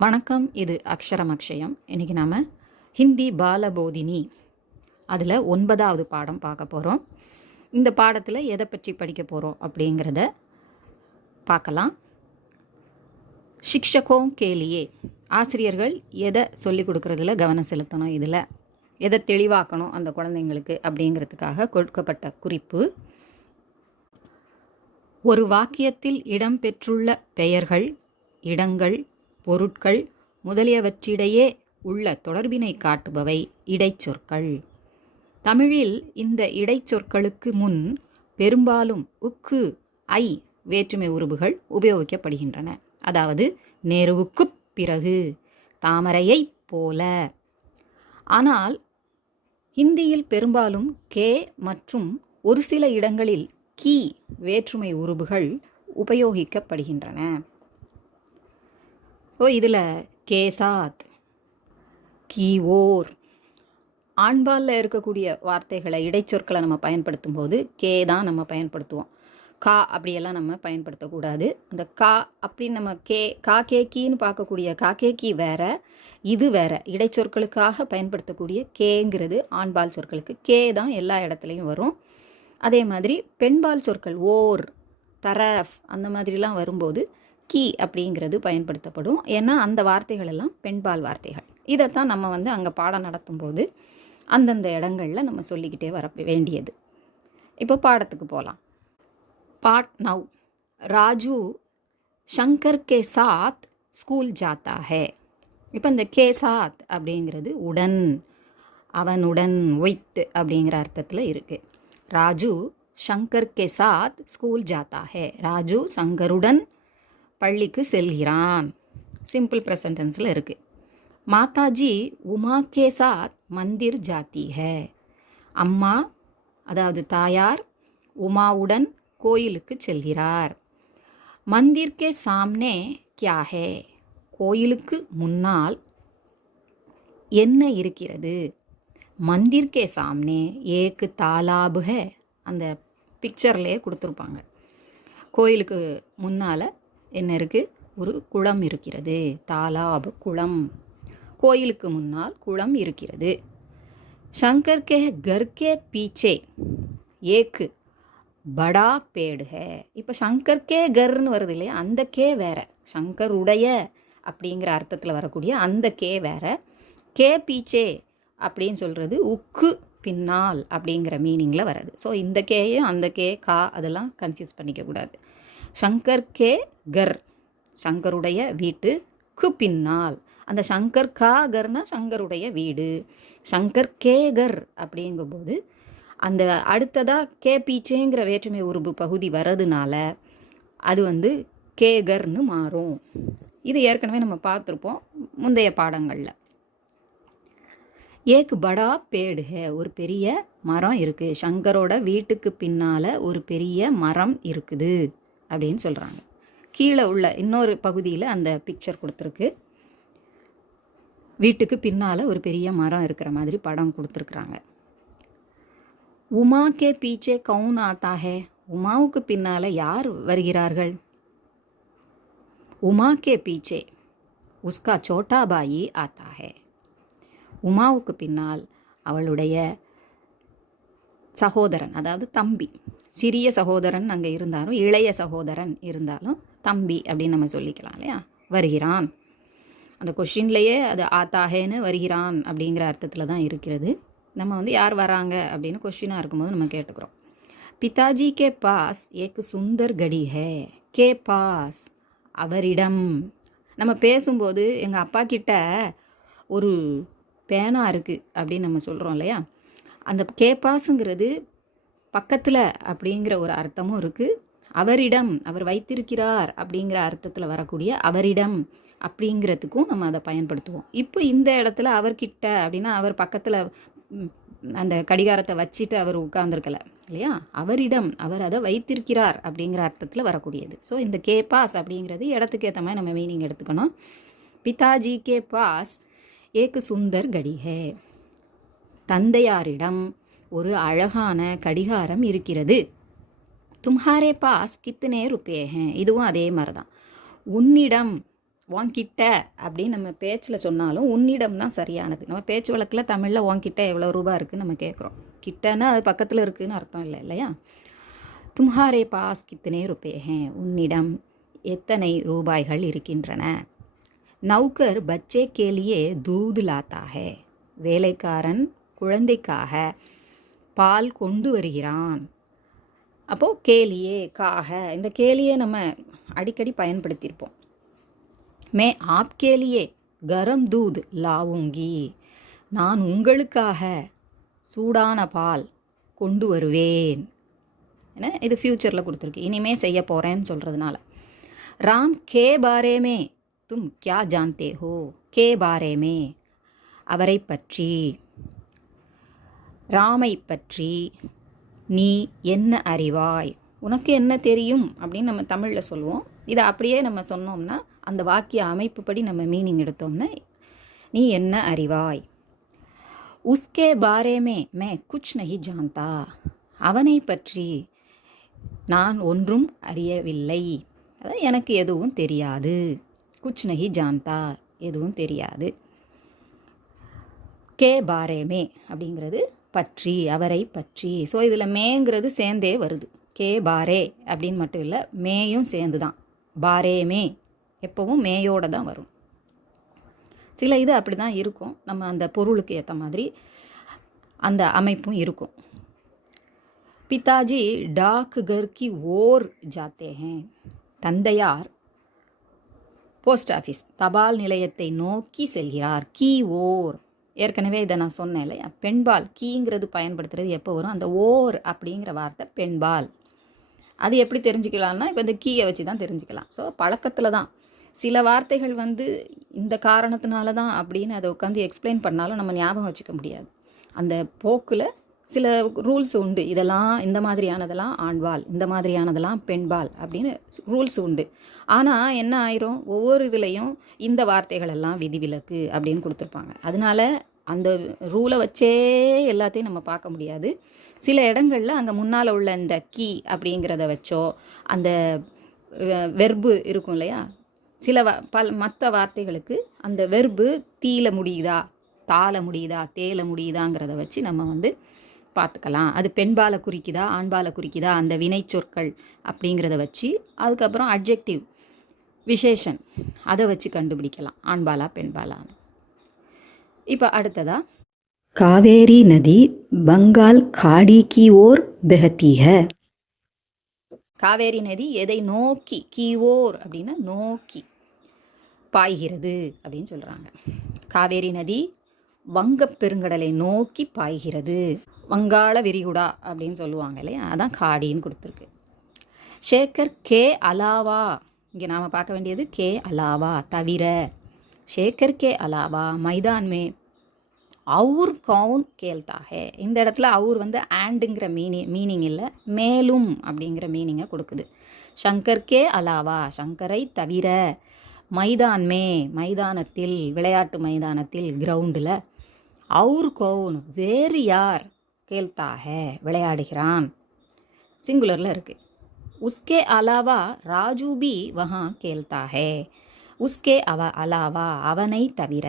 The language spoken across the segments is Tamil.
வணக்கம். இது அக்ஷரம் அக்ஷயம். இன்றைக்கி நாம் ஹிந்தி பாலபோதினி அதில் 9வது பாடம் பார்க்க போகிறோம். இந்த பாடத்தில் எதை பற்றி படிக்க போகிறோம் அப்படிங்கிறத பார்க்கலாம். சிக்ஷகோ கேலியே, ஆசிரியர்கள் எதை சொல்லிக் கொடுக்குறதுல கவனம் செலுத்தணும், இதில் எதை தெளிவாக்கணும் அந்த குழந்தைங்களுக்கு அப்படிங்கிறதுக்காக கொடுக்கப்பட்ட குறிப்பு. ஒரு வாக்கியத்தில் இடம்பெற்றுள்ள பெயர்கள், இடங்கள், பொருட்கள் முதலியவற்றிடையே உள்ள தொடர்பினை காட்டுபவை இடைச்சொற்கள். தமிழில் இந்த இடைச்சொற்களுக்கு முன் பெரும்பாலும் உக்கு, ஐ வேற்றுமை உருபுகள் உபயோகிக்கப்படுகின்றன. அதாவது நேருவுக்குப் பிறகு, தாமரையைப் போல. ஆனால் ஹிந்தியில் பெரும்பாலும் கே மற்றும் ஒரு சில இடங்களில் கி வேற்றுமை உருபுகள் உபயோகிக்கப்படுகின்றன. ஸோ இதில் கேசாத், கீவோர், ஆண்பாலில் இருக்கக்கூடிய வார்த்தைகளை இடைச்சொற்களை நம்ம பயன்படுத்தும் போது கே தான் நம்ம பயன்படுத்துவோம். கா அப்படியெல்லாம் நம்ம பயன்படுத்தக்கூடாது. அந்த கா அப்படின்னு நம்ம கா கே கீன்னு பார்க்கக்கூடிய கா கே கீ வேறு, இது வேறு. இடைச்சொற்களுக்காக பயன்படுத்தக்கூடிய கேங்கிறது ஆண்பால் சொற்களுக்கு கே தான் எல்லா இடத்துலையும் வரும். அதே மாதிரி பெண்பால் சொற்கள் ஓர், தரஃப் அந்த மாதிரிலாம் வரும்போது கீ அப்படிங்கிறது பயன்படுத்தப்படும். ஏன்னா அந்த வார்த்தைகள் எல்லாம் பெண்பால் வார்த்தைகள். இதைத்தான் நம்ம அங்கே பாடம் நடத்தும்போது அந்தந்த இடங்களில் நம்ம சொல்லிக்கிட்டே வர வேண்டியது. இப்போ பாடத்துக்கு போகலாம். பாட் நவ். ராஜு ஷங்கர் கே சாத் ஸ்கூல் ஜாத்தா ஹே. இப்போ இந்த கே சாத் அப்படிங்கிறது உடன், அவனுடன், ஒய்த் அப்படிங்கிற அர்த்தத்தில் இருக்குது. ராஜு ஷங்கர் கே சாத் ஸ்கூல் ஜாத்தா ஹே. ராஜு சங்கருடன் பள்ளிக்கு செல்கிறான். சிம்பிள் ப்ரெசன்ட் டென்ஸில் இருக்குது. மாதாஜி உமா கே சாத் மந்திர் ஜாத்தி ஹே. அம்மா அதாவது தாயார் உமாவுடன் கோயிலுக்கு செல்கிறார். மந்திர் கே சாம்னே கியா ஹே. கோயிலுக்கு முன்னால் என்ன இருக்கிறது? மந்திர் கே சாம்னே ஏக் தாலாப் ஹே. அந்த பிக்சர்லேயே கொடுத்துருப்பாங்க. கோயிலுக்கு முன்னால் என்ன இருக்குது? ஒரு குளம் இருக்கிறது. தாலாப், குளம். கோயிலுக்கு முன்னால் குளம் இருக்கிறது. ஷங்கர் கே கர் கே பீச்சே ஏக் படா பேடு ஹே. இப்போ ஷங்கர் கே கர்னு வருது இல்லையா, அந்த கே வேற. ஷங்கருடைய அப்படிங்கிற அர்த்தத்தில் வரக்கூடிய அந்த கே வேற. கே பீச்சே அப்படின்னு சொல்கிறது உக்கு பின்னால் அப்படிங்கிற மீனிங்கில் வருது. ஸோ இந்த கேயும் அந்த கே கா அதெல்லாம் கன்ஃபியூஸ் பண்ணிக்கக்கூடாது. ஷங்கர் கே கர், சங்கருடைய வீட்டுக்கு பின்னால். அந்த சங்கர் கா கர்னா சங்கருடைய வீடு. சங்கர் கே கர் அப்படிங்கும்போது அந்த அடுத்ததாக கே பீச்சேங்கிற வேற்றுமை உருபு பகுதி வர்றதுனால அது கேகர்னு மாறும். இது ஏற்கனவே நம்ம பார்த்துருப்போம் முந்தைய பாடங்களில். ஏக் படா பேடு ஹே. ஒரு பெரிய மரம் இருக்குது. சங்கரோட வீட்டுக்கு பின்னால் ஒரு பெரிய மரம் இருக்குது அப்படின்னு சொல்கிறாங்க. கீழே உள்ள இன்னொரு பகுதியில் அந்த பிக்சர் கொடுத்துருக்கு. வீட்டுக்கு பின்னால் ஒரு பெரிய மரம் இருக்கிற மாதிரி படம் கொடுத்துருக்குறாங்க. உமா கே பீச்சே கவுன் ஆத்தா ஹே. உமாவுக்கு பின்னால் யார் வருகிறார்கள்? உமா கே பீச்சே உஸ்கா சோட்டா பாயி ஆத்தா ஹே. உமாவுக்கு பின்னால் அவளுடைய சகோதரன், அதாவது தம்பி, சிறிய சகோதரன் அங்கே இருந்தாலும் இளைய சகோதரன் இருந்தாலும் தம்பி அப்படின்னு நம்ம சொல்லிக்கலாம் இல்லையா, வருகிறான். அந்த கொஷின்லேயே அது ஆத்தாகேன்னு வருகிறான் அப்படிங்கிற அர்த்தத்தில் தான் இருக்கிறது. நம்ம யார் வராங்க அப்படின்னு கொஷினாக இருக்கும்போது நம்ம கேட்டுக்கிறோம். பிதாஜி கே பாஸ் ஏக் சுந்தர் கடி ஹே. கே பாஸ் அவரிடம். நம்ம பேசும்போது எங்கள் அப்பா கிட்ட ஒரு பேனா இருக்குது அப்படின்னு நம்ம சொல்கிறோம் இல்லையா. அந்த கே பாஸுங்கிறது பக்கத்தில் அப்படிங்கிற ஒரு அர்த்தமும் இருக்குது. அவரிடம், அவர் வைத்திருக்கிறார் அப்படிங்கிற அர்த்தத்தில் வரக்கூடிய அவரிடம் அப்படிங்கிறதுக்கும் நம்ம அதை பயன்படுத்துவோம். இப்போ இந்த இடத்துல அவர்கிட்ட அப்படின்னா அவர் பக்கத்தில் அந்த கடிகாரத்தை வச்சுட்டு அவர் உட்கார்ந்துருக்கல இல்லையா. அவரிடம், அவர் அதை வைத்திருக்கிறார் அப்படிங்கிற அர்த்தத்தில் வரக்கூடியது. ஸோ இந்த கே பாஸ் அப்படிங்கிறது இடத்துக்கு ஏற்ற மாதிரி நம்ம மீனிங் எடுத்துக்கணும். பிதாஜி கே பாஸ் ஏக் சுந்தர் கடி ஹே. தந்தையாரிடம் ஒரு அழகான கடிகாரம் இருக்கிறது. தும்ஹாரே பாஸ் கித்தனே ருப்பே ஹே. இதுவும் அதே மாதிரி தான். உன்னிடம் வாங்கிட்ட அப்படின்னு நம்ம பேச்சில் சொன்னாலும் உன்னிடம் தான் சரியானது. நம்ம பேச்சு வழக்கில் தமிழில் வாங்கிட்ட எவ்வளோ ரூபா இருக்குதுன்னு நம்ம கேட்குறோம். கிட்டன்னா அது பக்கத்தில் இருக்குதுன்னு அர்த்தம் இல்லை இல்லையா? தும்ஹாரே பாஸ் கித்தனே ருபே ஹே, உன்னிடம் எத்தனை ரூபாய்கள் இருக்கின்றன. நௌகர் பச்சே கேலியே தூது லாத்தா ஹே, வேலைக்காரன் குழந்தைக்காக பால் கொண்டு வருகிறான். அப்போது கேலியே காக, இந்த கேலியே நம்ம அடிக்கடி பயன்படுத்தியிருப்போம். மே ஆப்கே லியே கரம் தூத் லாவுங்கி, நான் உங்களுக்காக சூடான பால் கொண்டு வருவேன். ஏன்னா இது ஃப்யூச்சரில் கொடுத்துருக்கு, இனிமே செய்ய போகிறேன்னு சொல்கிறதுனால. ராம் கே பாரேமே தும் கியா ஜான்தே ஹோ, கே பாரேமே அவரை பற்றி, ராமை பற்றி நீ என்ன அறிவாய், உனக்கு என்ன தெரியும் அப்படின்னு நம்ம தமிழில் சொல்லுவோம். இதை அப்படியே நம்ம சொன்னோம்னா அந்த வாக்கிய அமைப்புப்படி நம்ம மீனிங் எடுத்தோம்னா நீ என்ன அறிவாய். உஸ்கே பாரேமே மே குச் நஹி ஜான்தா, அவனை பற்றி நான் ஒன்றும் அறியவில்லை, அதாவது எனக்கு எதுவும் தெரியாது. குச் நஹி ஜான்தா, எதுவும் தெரியாது. கே பாரேமே அப்படிங்கிறது பற்றி, அவரை பற்றி. ஸோ இதில் மேங்கிறது சேர்ந்தே வருது. கே பாரே அப்படின்னு மட்டும் இல்லை, மேயும் சேர்ந்து தான். பாரேமே எப்போவும் மேயோடு தான் வரும். சில இது அப்படி தான் இருக்கும், நம்ம அந்த பொருளுக்கு ஏற்ற மாதிரி அந்த அமைப்பும் இருக்கும். பிதாஜி டாக் கர் கி ஓர் ஜாத்தே ஹே, தந்தையார் போஸ்ட் ஆஃபீஸ் தபால் நிலையத்தை நோக்கி செல்கிறார். கீ ஓர், ஏற்கனவே இதை நான் சொன்னேன் இல்லையா, பெண்பால். கீங்கிறது பயன்படுத்துறது எப்போ வரும், அந்த ஓர் அப்படிங்கிற வார்த்தை பெண்பால். அது எப்படி தெரிஞ்சுக்கலாம்னா இப்போ இந்த கீயை வச்சு தான் தெரிஞ்சுக்கலாம். ஸோ பழக்கத்தில் தான் சில வார்த்தைகள் இந்த காரணத்தினால தான் அப்படின்னு அதை உட்காந்து எக்ஸ்பிளைன் பண்ணாலும் நம்ம ஞாபகம் வச்சுக்க முடியாது. அந்த போக்கில் சில ரூல்ஸ் உண்டு. இதெல்லாம் இந்த மாதிரியானதெல்லாம் ஆண்பால், இந்த மாதிரியானதெல்லாம் பெண்பால் அப்படின்னு ரூல்ஸ் உண்டு. ஆனால் என்ன ஆயிரும், ஒவ்வொரு இதுலேயும் இந்த வார்த்தைகள் எல்லாம் விதிவிலக்கு அப்படின்னு கொடுத்துருப்பாங்க. அதனால அந்த ரூலை வச்சே எல்லாத்தையும் நம்ம பார்க்க முடியாது. சில இடங்களில் அங்கே முன்னால் உள்ள இந்த கீ அப்படிங்கிறத வச்சோ, அந்த வெர்பு இருக்கும் இல்லையா, சில மற்ற வார்த்தைகளுக்கு அந்த வெர்பு தீல முடியுதா, தாள முடியுதா, தேல முடியுதாங்கிறத வச்சு நம்ம பார்த்துக்கலாம். அது பெண்பாலை குறிக்குதா ஆண்பாலை குறிக்குதா அந்த வினை சொற்கள் அப்படிங்கிறத வச்சு, அதுக்கப்புறம் அட்ஜெக்டிவ் விசேஷன் அதை வச்சு கண்டுபிடிக்கலாம் ஆண்பாலா பெண்பாலான்னு. இப்போ அடுத்ததா, காவேரி நதி பங்கால் காடி கி ஓர் பெஹத்தி ஹை. காவேரி நதி எதை நோக்கி, கீவோர் அப்படின்னா நோக்கி பாய்கிறது அப்படின்னு சொல்கிறாங்க. காவேரி நதி வங்கப் பெருங்கடலை நோக்கி பாய்கிறது. வங்காள விரிகுடா அப்படின்னு சொல்லுவாங்க இல்லையா, அதான் காடின்னு கொடுத்துருக்கு. ஷேகர் கே அலாவா, இங்கே நாம் பார்க்க வேண்டியது கே அலாவா தவிர. ஷேகர் கே அலாவா மைதான் மே அவுர் கவுன் கேல்தா ஹே. இந்த இடத்துல அவுர் ஆண்டுங்கிற மீனிங் இல்லை, மேலும் அப்படிங்கிற மீனிங்கை கொடுக்குது. ஷங்கர் கே அலாவா, சங்கரை தவிர. மைதான் மே, மைதானத்தில், விளையாட்டு மைதானத்தில், கிரவுண்டில். அவுர் கவுன், வேறு யார், கேல்தா ஹே விளையாடுகிறான், சிங்குலரில் இருக்குது. உஸ்கே அலாவா ராஜு பி வஹா கேல்தா ஹே. உஸ்கே அலாவா அவனை தவிர.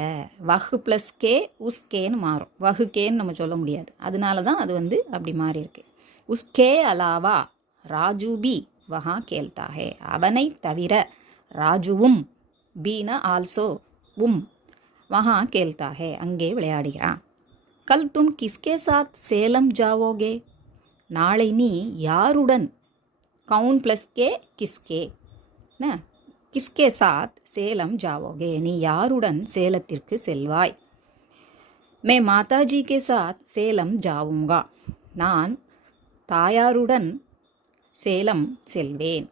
வஹு ப்ளஸ் கே உஸ்கேன்னு மாறும், வஹு கேன்னு நம்ம சொல்ல முடியாது. அதனால தான் அது அப்படி மாறி இருக்கு. உஸ்கே அலாவா ராஜு பி வஹா கேல்தா ஹே, அவனை தவிர ராஜுவும், பீனா ஆல்சோ வஹா கேல்தா ஹே அங்கே விளையாடுகிறான். கல் தும் கிஸ்கே சாத் சேலம் ஜாவோகே, நாளை நீ யாருடன், கவுன் ப்ளஸ் கே கிஸ்கே, கிஸ்கே சாத் சேலம் ஜாவோகே, நீ யாருடன் சேலத்திற்கு செல்வாய். மே மாதாஜி கே சாத் சேலம் ஜாவுங்கா, நான் தாயாருடன் சேலம் செல்வேன்.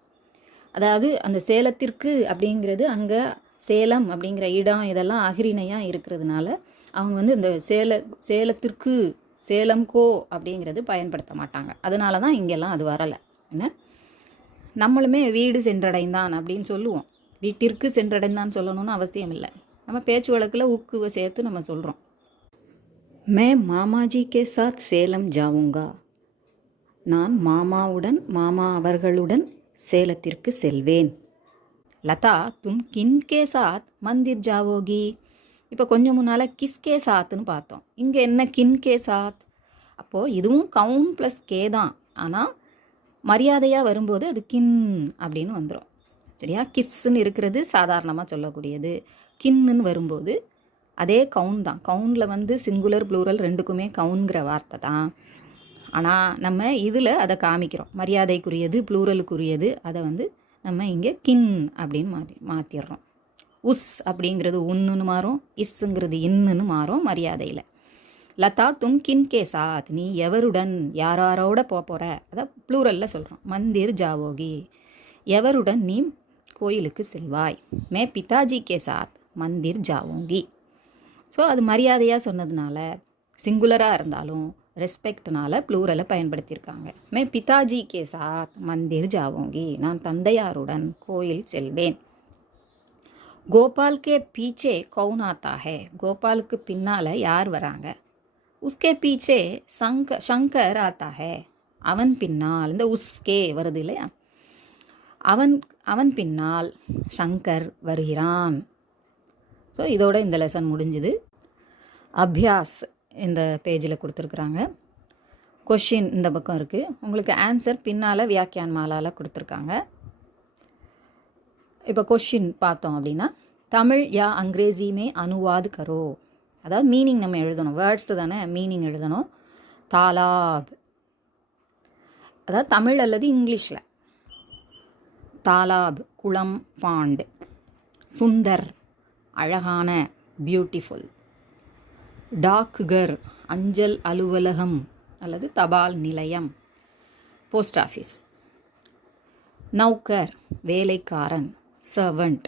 அதாவது அந்த சேலத்திற்கு அப்படிங்கிறது அங்கே சேலம் அப்படிங்கிற இடம் இதெல்லாம் அகிரிணையாக இருக்கிறதுனால அவங்க இந்த சேலத்திற்கு சேலம்கோ அப்படிங்கிறது பயன்படுத்த மாட்டாங்க. அதனால தான் இங்கெல்லாம் அது வரலை. என்ன, நம்மளுமே வீடு சென்றடைந்தான் அப்படின்னு சொல்லுவோம், வீட்டிற்கு சென்றடைந்தான் சொல்லணும்னு அவசியம் இல்லை. நம்ம பேச்சு வழக்கில் உக்குவை சேர்த்து நம்ம சொல்கிறோம். மே மாமாஜி கே சாத் சேலம் ஜாவுங்கா, நான் மாமா அவர்களுடன் சேலத்திற்கு செல்வேன். லதா தும் கின்கே சாத் மந்திர் ஜாவோகி. இப்போ கொஞ்சம் முன்னால் கிஸ்கே சாத்துன்னு பார்த்தோம். இங்கே என்ன கின்கே சாத்? அப்போது இதுவும் கவுன் ப்ளஸ் கே தான். ஆனால் மரியாதையாக வரும்போது அது கின் அப்படின்னு வந்துடும். சரியா? கிஸ்ன்னு இருக்கிறது சாதாரணமாக சொல்லக்கூடியது. கின்னுன்னு வரும்போது அதே கவுன் தான். கவுனில் வந்து சிங்குலர் ப்ளூரல் ரெண்டுக்குமே கவுன்கிற வார்த்தை தான். ஆனால் நம்ம இதில் அதை காமிக்கிறோம். மரியாதைக்குரியது ப்ளூரலுக்குரியது அதை வந்து நம்ம இங்கே கின் அப்படின்னு மாற்றிடுறோம். உஸ் அப்படிங்கிறது உன்னுன்னு மாறும், இஸ்ஸுங்கிறது இன்னுன்னு மாறும் மரியாதையில். லதா தும் கின்கே சாத், நீ எவருடன் யாரோட போகிற, அதான் ப்ளூரலில் சொல்கிறோம். மந்திர் ஜாவோகி, எவருடன் நீ கோயிலுக்கு செல்வாய். மே பிதாஜி கே சாத் மந்திர் ஜாவோங்கி. ஸோ அது மரியாதையாக சொன்னதுனால சிங்குலராக இருந்தாலும் ரெஸ்பெக்ட்னால ப்ளூரலை பயன்படுத்தியிருக்காங்க. மே பிதாஜி கே சாத் மந்திர் ஜாவோங்கி, நான் தந்தையாருடன் கோயில் செல்வேன். கோபால் கே பீச்சே கவுன் ஆத்தா ஹே, கோபாலுக்கு பின்னால் யார் வராங்க? உஸ்கே பீச்சே சங்கர் ஆத்தா ஹே, அவன் பின்னால், இந்த உஸ்கே வருது இல்லையா, அவன் பின்னால் சங்கர் வருகிறான். ஸோ இதோட இந்த லெசன் முடிஞ்சுது. அபியாஸ் இந்த பேஜில் கொடுத்துருக்குறாங்க. கொஷின் இந்த பக்கம் இருக்குது. உங்களுக்கு ஆன்சர் பின்னால் வியாக்கியான் மாலால் கொடுத்துருக்காங்க. இப்போ கொஷின் பார்த்தோம் அப்படின்னா, தமிழ் யா அங்கிரேஜி மே அனுவாத் கரோ, அதாவது மீனிங் நம்ம எழுதணும். வேர்ட்ஸு தானே, மீனிங் எழுதணும். தாலாப், அதாவது தமிழ் அல்லது இங்கிலீஷில். தாலாப் குளம், பாண்டு. சுந்தர் அழகான, பியூட்டிஃபுல். டாக்குகர் அஞ்சல் அலுவலகம் அல்லது தபால் நிலையம், போஸ்ட் ஆஃபீஸ். நௌக்கர் வேலைக்காரன், சர்வெண்ட்.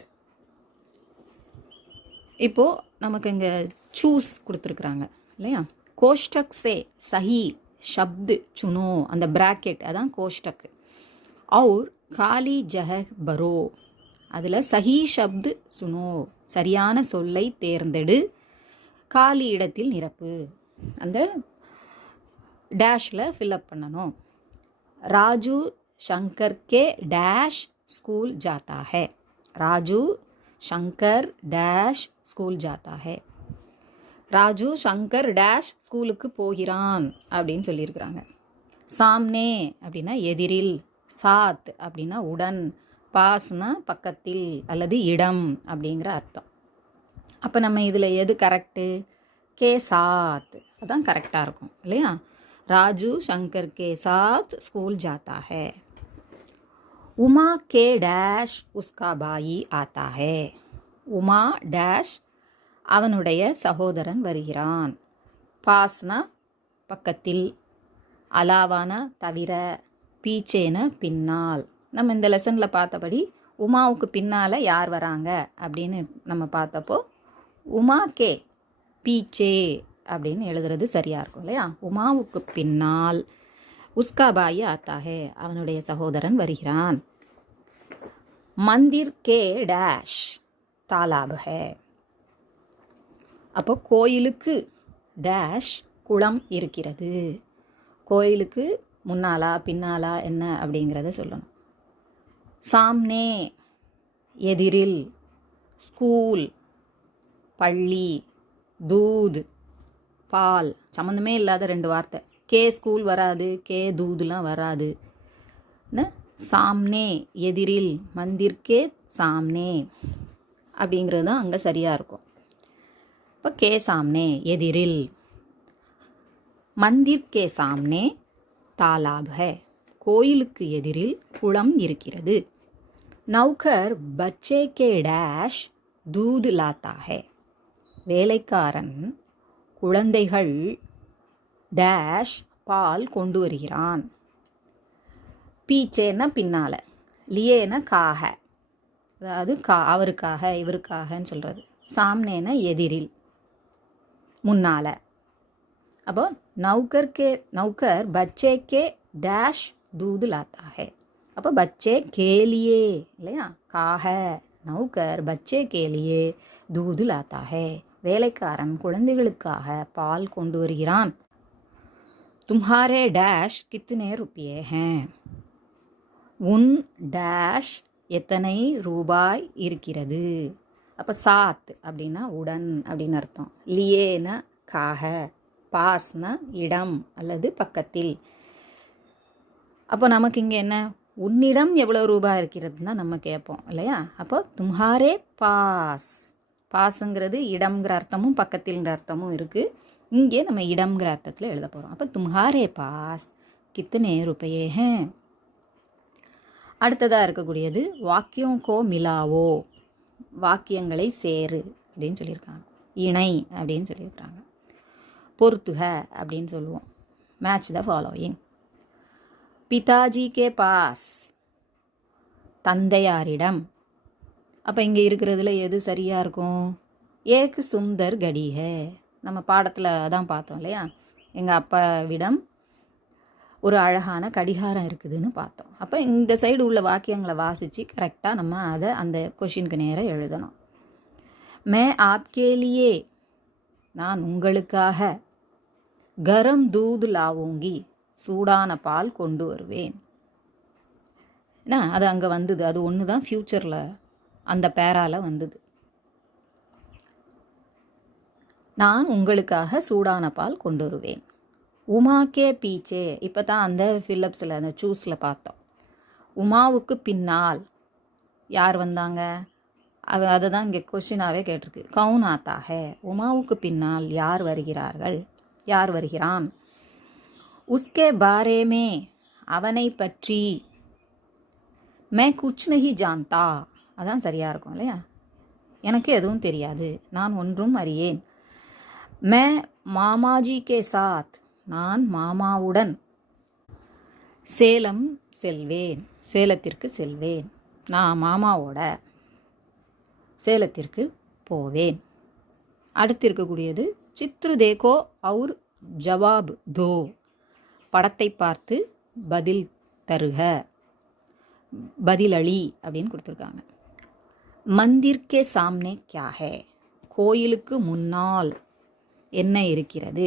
இப்போது நமக்கு இங்கே சூஸ் கொடுத்துருக்குறாங்க இல்லையா. கோஷ்டக் சே சஹி ஷப்து சுனோ, அந்த பிராக்கெட் அதான் கோஷ்டக். அவுர் காலி ஜஹக் பரோ, அதில் சஹி ஷப்து சுனோ, சரியான சொல்லை தேர்ந்தெடு, காலி இடத்தில் நிரப்பு, அந்த டேஷில் ஃபில்அப் பண்ணணும். ராஜு शंकर के डैश स्कूल जाता है, राजू शंकर डैश स्कूल जाता है. ராஜு சங்கர் டேஷ் ஸ்கூலுக்கு போகிறான் அப்படின்னு சொல்லியிருக்கிறாங்க. சாம்னே அப்படின்னா எதிரில், சாத் அப்படின்னா உடன், பாஸ்னா பக்கத்தில் அல்லது இடம் அப்படிங்கிற அர்த்தம். அப்போ நம்ம இதில் எது கரெக்டு? கே சாத் அதான் கரெக்டாக இருக்கும் இல்லையா. ராஜு சங்கர் கே சாத் ஸ்கூல் ஜாத்தா ஹே. உமா கே டேஷ் உஸ்கா பாயி ஆத்தா ஹே, உமா டேஷ் அவனுடைய சகோதரன் வருகிறான். பாஸ்னா பக்கத்தில், அலாவானா தவிர, பீச்சேன பின்னால். நம்ம இந்த லெசனில் பார்த்தபடி உமாவுக்கு பின்னால் யார் வராங்க அப்படின்னு நம்ம பார்த்தப்போ உமா கே பீச்சே அப்படின்னு எழுதுறது சரியாக இருக்கும் இல்லையா. உமாவுக்கு பின்னால் உஸ்கா பாயி ஆத்தா ஹே, அவனுடைய சகோதரன் வருகிறான். மந்திர் கே டேஷ் தாலாப் ஹே, அப்போ கோயிலுக்கு டேஷ் குளம் இருக்கிறது. கோயிலுக்கு முன்னாலா பின்னாலா என்ன அப்படிங்கிறத சொல்லணும். சாம்னே எதிரில், ஸ்கூல் பள்ளி, தூத் பால், சம்மந்தமே இல்லாத ரெண்டு வார்த்தை. கே ஸ்கூல் வராது, கே தூதுலாம் வராது. சாம்னே எதிரில், மந்திர்கே சாம்னே அப்படிங்கிறது தான் அங்கே சரியாக இருக்கும். இப்போ கே சாம்னே எதிரில், மந்திர் கே சாம்னே தாலாப் ஹே, கோயிலுக்கு எதிரில் குளம் இருக்கிறது. நௌகர் பச்சே கே டேஷ் தூத் லாத்தா ஹே, வேலைக்காரன் குழந்தைகள் டேஷ் பால் கொண்டு வருகிறான். பீச்சேன்னா பின்னால், லியேனா காக, அதாவது அவருக்காக இவருக்காகன்னு சொல்கிறது. சாம்னேனா எதிரில், முன்னால். அப்போ நௌகர் பச்சே கே டேஷ் தூது லாத்தா ஹே, அப்போ பச்சே கேலியே இல்லையா, காக. நௌகர் பச்சே கேலியே தூது லாத்தா ஹே, வேலைக்காரன் குழந்தைகளுக்காக பால் கொண்டு வருகிறான். தும்ஹாரே டேஷ் கித்தனே ருப்பியே ஹேன், உன் டேஷ் எத்தனை ரூபாய் இருக்கிறது. அப்போ சாத் அப்படின்னா உடன் அப்படின்னு அர்த்தம். லியேனா காக, பாஸ்னா இடம் அல்லது பக்கத்தில். அப்போ நமக்கு இங்கே என்ன, உன்னிடம் எவ்வளோ ரூபாய் இருக்கிறதுனா நம்ம கேட்போம் இல்லையா. அப்போ தும்ஹாரே பாஸ், பாஸுங்கிறது இடம்ங்கிற அர்த்தமும் பக்கத்தில்ங்கிற அர்த்தமும் இருக்குது. இங்கே நம்ம இடம்ங்கிற அர்த்தத்தில் எழுத போகிறோம். அப்போ தும்ஹாரே பாஸ் கித்தனே ருபயே ஹே. அடுத்ததாக இருக்கக்கூடியது வாக்கியம் கோ மிலாவோ, வாக்கியங்களை சேரு அப்படின்னு சொல்லியிருக்காங்க. இணை அப்படின்னு சொல்லியிருக்காங்க. பொறுத்துக அப்படின்னு சொல்லுவோம். Match the following. பிதாஜி கே பாஸ், தந்தையாரிடம். அப்போ இங்கே இருக்கிறதுல எது சரியாக இருக்கும்? ஏக்கு சுந்தர் கடி ஹே, நம்ம பாடத்தில் அதான் பார்த்தோம் இல்லையா. எங்கள் அப்பாவிடம் ஒரு அழகான கடிகாரம் இருக்குதுன்னு பார்த்தோம். அப்போ இந்த சைடு உள்ள வாக்கியங்களை வாசித்து கரெக்டாக நம்ம அதை அந்த கொஷினுக்கு நேராக எழுதணும். மே ஆப்கேலியே, நான் உங்களுக்காக கரம் தூது லாவுங்கி, சூடான பால் கொண்டு வருவேன். அது அங்கே வந்தது, அது ஒன்று தான் ஃப்யூச்சரில் அந்த பேரால் வந்தது. நான் உங்களுக்காக சூடான பால் கொண்டு வருவேன். உமாக்கே பீச்சே, இப்போ தான் அந்த ஃபில்லப்ஸில் அந்த சூஸில் பார்த்தோம். உமாவுக்கு பின்னால் யார் வந்தாங்க, அதை தான் இங்கே கொஷினாகவே கேட்டிருக்கு. கவுன் ஆத்தா ஹே, உமாவுக்கு பின்னால் யார் வருகிறார்கள், யார் வருகிறான். உஸ்கே பாரேமே, அவனை பற்றி. மே குச் நஹி ஜான்தா, அதான் சரியாக இருக்கும் இல்லையா. எனக்கு எதுவும் தெரியாது, நான் ஒன்றும் அறியேன். மே மாமாஜி கே சாத், நான் மாமாவுடன் சேலம் செல்வேன், சேலத்திற்கு செல்வேன். நான் மாமாவோட சேலத்திற்கு போவேன். அடுத்து இருக்கக்கூடியது சித்ரு தேகோ அவுர் ஜவாப் தோ, படத்தை பார்த்து பதில் தருக, பதிலளி அப்படின்னு கொடுத்துருக்காங்க. மந்திர்கே சாம்னே கியா ஹே, கோயிலுக்கு முன்னால் என்ன இருக்கிறது.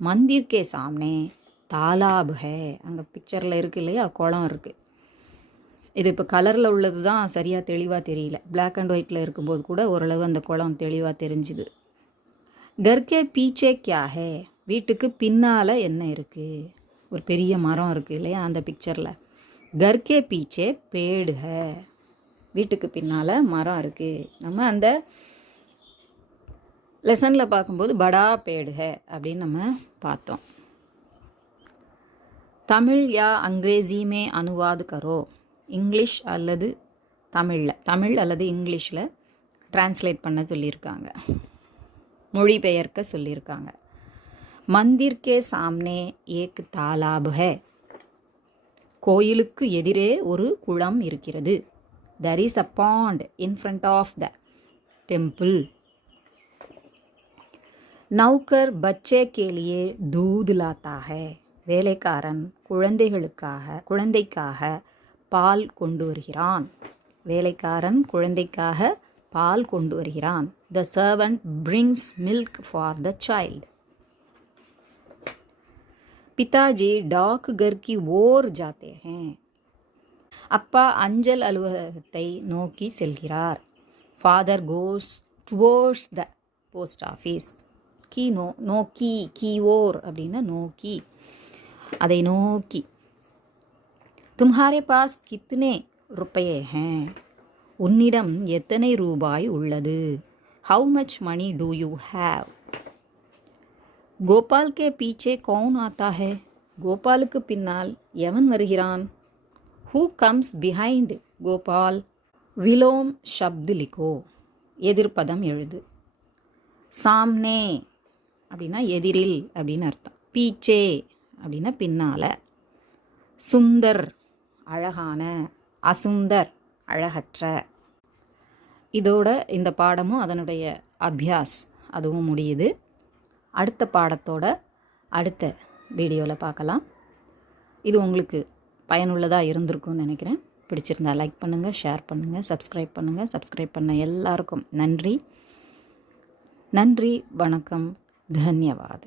மந்திர்கே சாம்னே தாலாப் ஹே, அங்கே பிக்சரில் இருக்குது இல்லையா, குளம் இருக்குது. இது இப்போ கலரில் உள்ளது தான் சரியாக தெளிவாக தெரியல. பிளாக் அண்ட் ஒயிட்டில் இருக்கும்போது கூட ஓரளவு அந்த குளம் தெளிவாக தெரிஞ்சுது. கர்கே பீச்சே கியா ஹே, வீட்டுக்கு பின்னால் என்ன இருக்குது. ஒரு பெரிய மரம் இருக்குது இல்லையா அந்த பிக்சரில். கர்கே பீச்சே பேடு ஹே, வீட்டுக்கு பின்னால் மரம் இருக்குது. நம்ம அந்த லெசனில் பார்க்கும்போது படா பேடு ஹே அப்படின்னு நம்ம பார்த்தோம். தமிழ் யா அங்கிரேஜிமே அனுவாது கரோ, இங்கிலீஷ் அல்லது தமிழ் அல்லது இங்கிலீஷில் டிரான்ஸ்லேட் பண்ண சொல்லியிருக்காங்க, மொழிபெயர்க்க சொல்லியிருக்காங்க. மந்திர்கே சாம்னே ஏக் தாலாப் ஹே, கோயிலுக்கு எதிரே ஒரு குளம் இருக்கிறது. there is a pond in front of the temple. நௌக்கர் பச்சே கேலியே தூத் லாத்தா ஹே, வேலைக்காரன் குழந்தைக்காக பால் கொண்டு வருகிறான். வேலைக்காரன் குழந்தைக்காக பால் கொண்டு வருகிறான். The servant brings milk for the child. पिताजी डाकघर की ओर जाते हैं. அப்பா அஞ்சல் அலுவலகத்தை நோக்கி செல்கிறார். Father goes towards the post office. நோக்கி, கீவோர் அப்படின்னா நோக்கி, அதை நோக்கி. தும்ஹாரே பாஸ் கித்னே ருப்பயே ஹே, உன்னிடம் எத்தனை ரூபாய் உள்ளது. How much money do you have. Gopal கே பீச்சே கௌன் ஆத்தா ஹே, கோபாலுக்கு பின்னால் எவன் வருகிறான். Who comes behind Gopal. விலோம் ஷப்து லிகோ, எதிர்ப்பதம் எழுது. சாம்னே அப்படின்னா எதிரில் அப்படின்னு அர்த்தம். பீச்சே அப்படின்னா பின்னால். சுந்தர் அழகான, அசுந்தர் அழகற்ற. இதோட இந்த பாடமும் அதனுடைய அபியாஸ் அதுவும் முடியுது. அடுத்த பாடத்தோட அடுத்த வீடியோவில் பார்க்கலாம். இது உங்களுக்கு பயனுள்ளதாக இருந்திருக்கும்னு நினைக்கிறேன். பிடிச்சிருந்தா லைக் பண்ணுங்கள், ஷேர் பண்ணுங்கள், சப்ஸ்கிரைப் பண்ணுங்கள். சப்ஸ்கிரைப் பண்ண எல்லாருக்கும் நன்றி. நன்றி, வணக்கம், தன்யவாத்.